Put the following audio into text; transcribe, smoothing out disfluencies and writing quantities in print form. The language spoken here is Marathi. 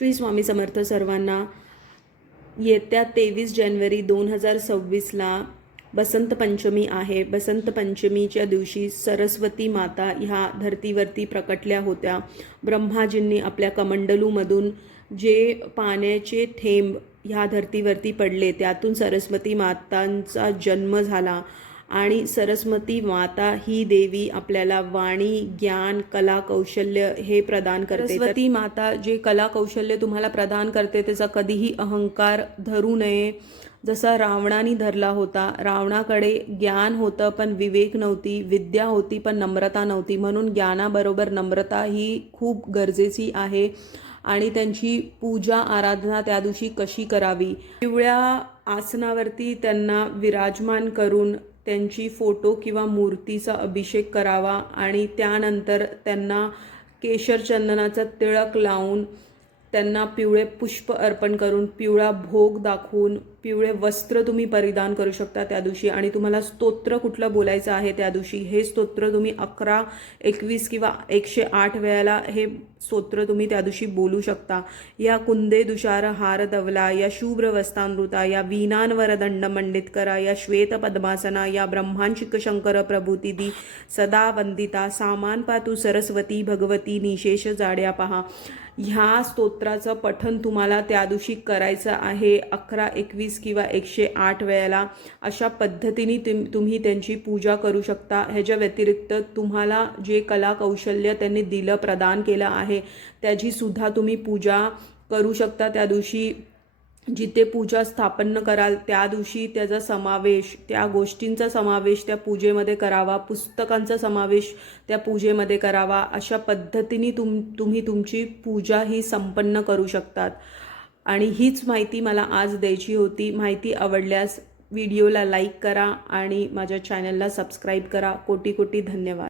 श्री स्वामी समर्थ सर्वांना। येत्या 23 जानेवारी 2026ला बसंत पंचमी आहे। बसंत पंचमीच्या दिवशी सरस्वती माता ह्या धर्तीवरती प्रकटल्या होत्या। ब्रह्माजींनी आपल्या कमंडलूमधून जे पाण्याचे थेंब ह्या धर्तीवरती पडले त्यातून सरस्वती मातांचा जन्म झाला आणि सरस्वती माता ही देवी आपल्याला वाणी, ज्ञान, कला, कौशल्य हे प्रदान करते। सरस्वती माता जे कला कौशल्य तुम्हाला प्रदान करते त्याचा कधीही अहंकार धरू नये। जसा रावणाने धरला होता, रावणाकडे ज्ञान होतं पण विवेक नव्हती, विद्या होती पण नम्रता नव्हती, म्हणून ज्ञानाबरोबर नम्रता ही खूप गरजेची आहे। आणि त्यांची पूजा आराधना त्या दिवशी कशी करावी, पिवळ्या आसनावरती त्यांना विराजमान करून त्यांची फोटो किंवा मूर्तीचा अभिषेक करावा आणि त्यानंतर त्यांना केशर चंदनाचा तिळक लावून त्यांना पिवळे पुष्प अर्पण करून पिवळा भोग दाखवून पिवळे वस्त्र तुम्ही परिधान करू शकता त्या दिवशी। आणि तुम्हाला स्तोत्र कुठलं बोलायचं आहे त्या दिवशी हे स्तोत्र तुम्ही 11, 21 किंवा 108 वेळेला हे स्तोत्र तुम्ही त्या दिवशी बोलू शकता। या कुंदे दुशार हार दवला, या शुभ्र वस्तानृता, या वीणांवर दंड मंडित करा, या श्वेत पद्मासना, या ब्रह्मांशिक शंकर प्रभूतिदी सदा वंदिता, सामान पातू सरस्वती भगवती निशेष जाड्या पहा। ह्या स्तोत्राचं पठण तुम्हाला त्या दिवशी करायचं आहे 11, 21 किंवा 108 वेळेला। अशा पद्धतीने तुम्ही त्यांची पूजा करू शकता। ह्याच्या व्यतिरिक्त तुम्हाला जे कला कौशल्य त्यांनी दिलं, प्रदान केलं आहे त्याची सुद्धा तुम्ही पूजा करू शकता त्या दिवशी। जिथे पूजा स्थापन कराल त्या दिवशी त्याचा समावेश, त्या गोष्टींचा समावेश त्या पूजेमध्ये करावा, पुस्तकांचा समावेश त्या पूजेमध्ये करावा। अशा पद्धतीने तुम्ही तुमची पूजा ही संपन्न करू शकतात। आणि हीच माहिती मला आज द्यायची होती। माहिती आवडल्यास व्हिडिओला लाईक करा आणि माझ्या चॅनलला सबस्क्राईब करा। कोटी कोटी धन्यवाद।